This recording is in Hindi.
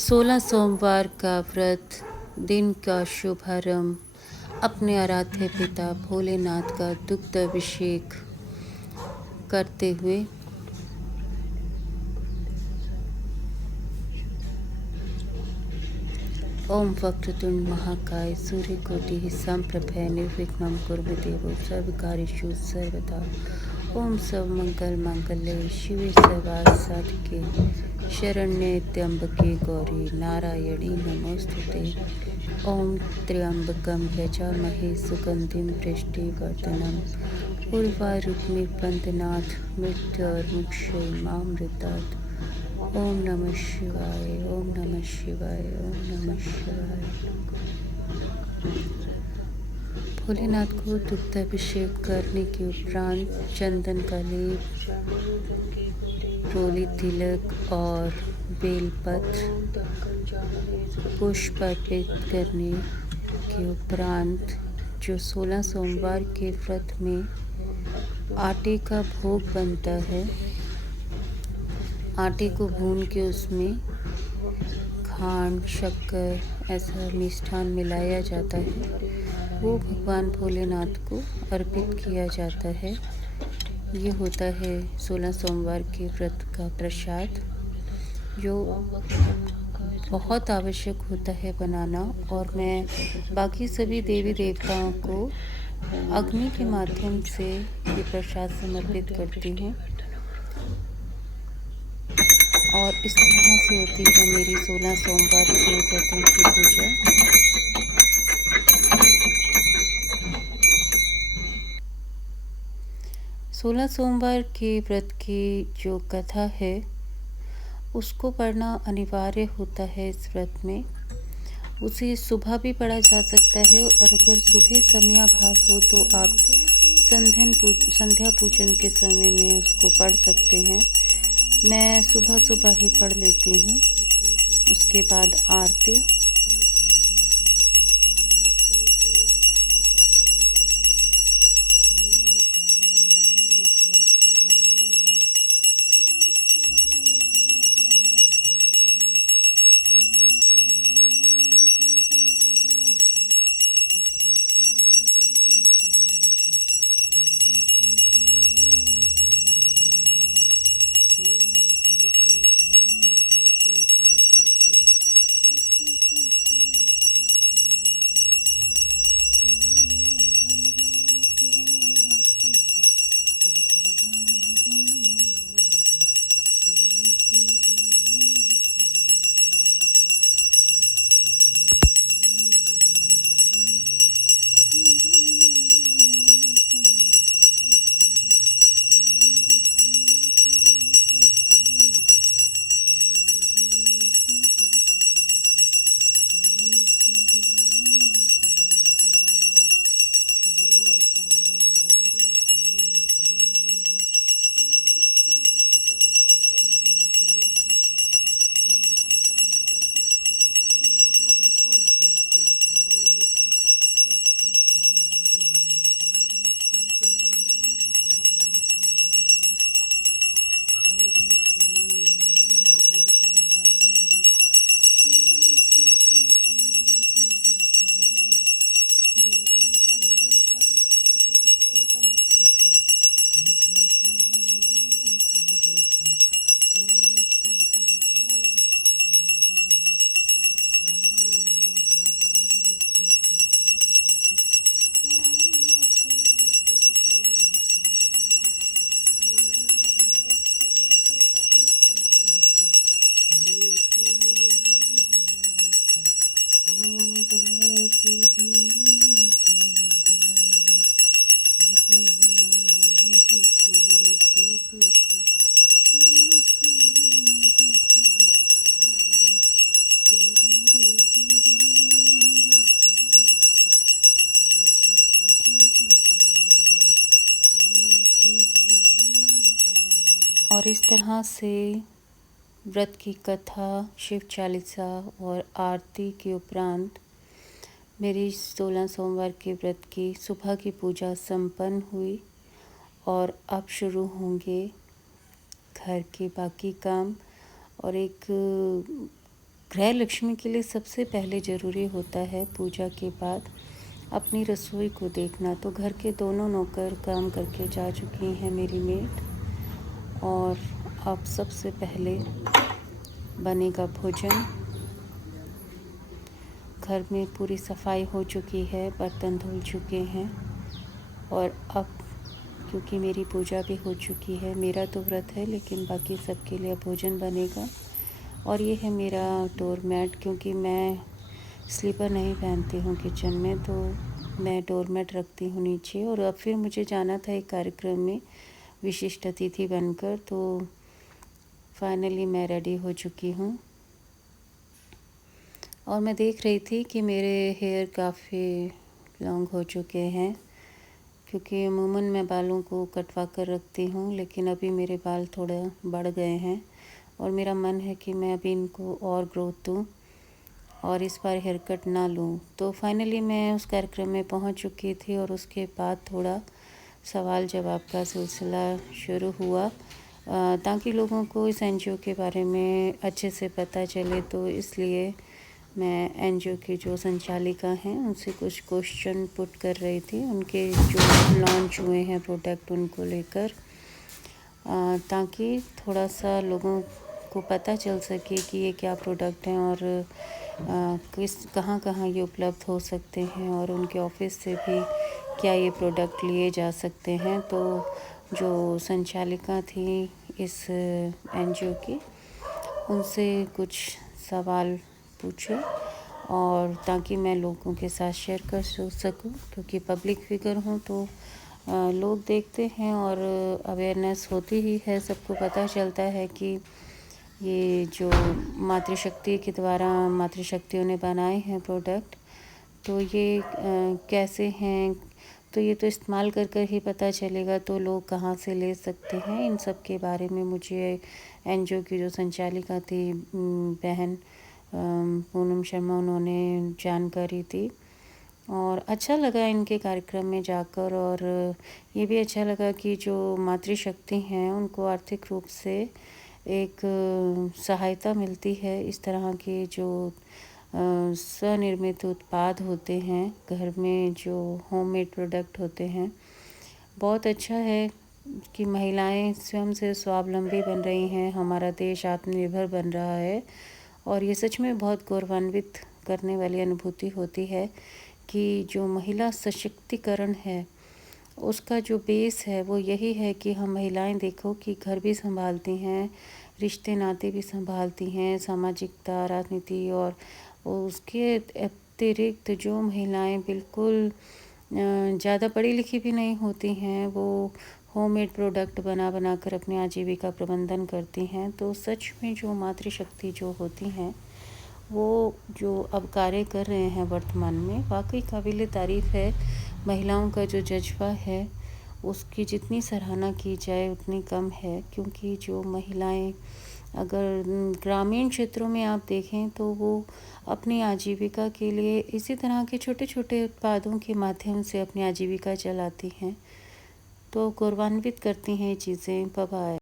16 सोमवार का व्रत, दिन का शुभारंभ अपने आराध्य पिता भोलेनाथ का दुग्ध अभिषेक करते हुए ओम वक्रतुंड महाकाय सूर्यकोटिः सम्प्रभ निर्विघ्नं कुरु मे देव सर्वकार्येषु सर्वदा। ओम सर्वमंगल मांगल्ये शिवे सर्वार्थसाधिके शरण्ये त्र्यंबके गौरी नारायणी नमोस्तुते। ओम त्र्यंबकं यजामहे सुगंधिं पुष्टिवर्धनम् उर्वारुकमिव बन्धनात् मृत्योर्मुक्षयमामृतात्। ओम नमः शिवाय, ओम नमः शिवाय, ओम नमः शिवाय। भोलेनाथ को दुग्धाभिषेक करने के उपरांत चंदन का लेप, रोली तिलक और बेलपत्र पुष्प अर्पित करने के उपरांत जो 16 सोमवार के व्रत में आटे का भोग बनता है, आटे को भून के उसमें खांड, शक्कर ऐसा मिष्ठान मिलाया जाता है, वो भगवान भोलेनाथ को अर्पित किया जाता है। ये होता है 16 सोमवार के व्रत का प्रसाद, जो बहुत आवश्यक होता है बनाना। और मैं बाकी सभी देवी देवताओं को अग्नि के माध्यम से ये प्रसाद समर्पित करती हूँ। और इस तरह से होती है मेरी 16 सोमवार के व्रतों की पूजा। 16 सोमवार के व्रत की जो कथा है उसको पढ़ना अनिवार्य होता है इस व्रत में। उसे सुबह भी पढ़ा जा सकता है, और अगर सुबह समयाभाव हो तो आप संध्या पूजन के समय में उसको पढ़ सकते हैं। मैं सुबह सुबह ही पढ़ लेती हूँ। उसके बाद आरती, और इस तरह से व्रत की कथा, शिव चालीसा और आरती के उपरांत मेरी 16 सोमवार के व्रत की सुबह की पूजा संपन्न हुई। और अब शुरू होंगे घर के बाकी काम। और एक गृह लक्ष्मी के लिए सबसे पहले ज़रूरी होता है पूजा के बाद अपनी रसोई को देखना। तो घर के दोनों नौकर काम करके जा चुकी हैं, मेरी मेड, और अब सबसे पहले बनेगा भोजन। घर में पूरी सफाई हो चुकी है, बर्तन धुल चुके हैं, और अब क्योंकि मेरी पूजा भी हो चुकी है, मेरा तो व्रत है लेकिन बाकी सबके लिए भोजन बनेगा। और ये है मेरा डोर मैट, क्योंकि मैं स्लीपर नहीं पहनती हूँ किचन में, तो मैं डोर मैट रखती हूँ नीचे। और अब फिर मुझे जाना था एक कार्यक्रम में विशिष्ट अतिथि बनकर, तो फाइनली मैं रेडी हो चुकी हूँ। और मैं देख रही थी कि मेरे हेयर काफ़ी लॉन्ग हो चुके हैं, क्योंकि अमूमन मैं बालों को कटवा कर रखती हूँ, लेकिन अभी मेरे बाल थोड़ा बढ़ गए हैं और मेरा मन है कि मैं अभी इनको और ग्रोथ दूँ और इस बार हेयर कट ना लूँ। तो फाइनली मैं उस कार्यक्रम में पहुँच चुकी थी और उसके बाद थोड़ा सवाल जवाब का सिलसिला शुरू हुआ, ताकि लोगों को इस एनजीओ के बारे में अच्छे से पता चले। तो इसलिए मैं एनजीओ की जो संचालिका हैं उनसे कुछ क्वेश्चन पुट कर रही थी, उनके जो लॉन्च हुए हैं प्रोडक्ट उनको लेकर, ताकि थोड़ा सा लोगों को पता चल सके कि ये क्या प्रोडक्ट हैं और कहाँ ये उपलब्ध हो सकते हैं, और उनके ऑफिस से भी क्या ये प्रोडक्ट लिए जा सकते हैं। तो जो संचालिका थी इस एनजीओ की, उनसे कुछ सवाल पूछे, और ताकि मैं लोगों के साथ शेयर कर सकूं, क्योंकि पब्लिक फिगर हूं तो लोग देखते हैं और अवेयरनेस होती ही है, सबको पता चलता है कि ये जो मातृशक्ति के द्वारा मातृशक्तियों ने बनाए हैं प्रोडक्ट, तो ये कैसे हैं, तो ये तो इस्तेमाल कर ही पता चलेगा, तो लोग कहाँ से ले सकते हैं, इन सब के बारे में मुझे एनजीओ की जो संचालिका थी बहन पूनम शर्मा, उन्होंने जानकारी दी। और अच्छा लगा इनके कार्यक्रम में जाकर, और ये भी अच्छा लगा कि जो मातृशक्ति हैं उनको आर्थिक रूप से एक सहायता मिलती है। इस तरह के जो स्वनिर्मित उत्पाद होते हैं घर में, जो होममेड प्रोडक्ट होते हैं, बहुत अच्छा है कि महिलाएं स्वयं से स्वावलंबी बन रही हैं, हमारा देश आत्मनिर्भर बन रहा है। और ये सच में बहुत गौरवान्वित करने वाली अनुभूति होती है कि जो महिला सशक्तिकरण है उसका जो बेस है वो यही है कि हम महिलाएं देखो कि घर भी संभालती हैं, रिश्ते नाते भी संभालती हैं, सामाजिकता, राजनीति, और उसके अतिरिक्त जो महिलाएं बिल्कुल ज़्यादा पढ़ी लिखी भी नहीं होती हैं, वो होममेड प्रोडक्ट बना कर अपनी आजीविका प्रबंधन करती हैं। तो सच में जो मातृशक्ति जो होती हैं वो जो अब कार्य कर रहे हैं वर्तमान में, वाकई काबिल तारीफ़ है। महिलाओं का जो जज्बा है उसकी जितनी सराहना की जाए उतनी कम है, क्योंकि जो महिलाएं अगर ग्रामीण क्षेत्रों में आप देखें तो वो अपनी आजीविका के लिए इसी तरह के छोटे छोटे उत्पादों के माध्यम से अपनी आजीविका चलाती हैं। तो गौरवान्वित करती हैं ये चीज़ें। Bye bye.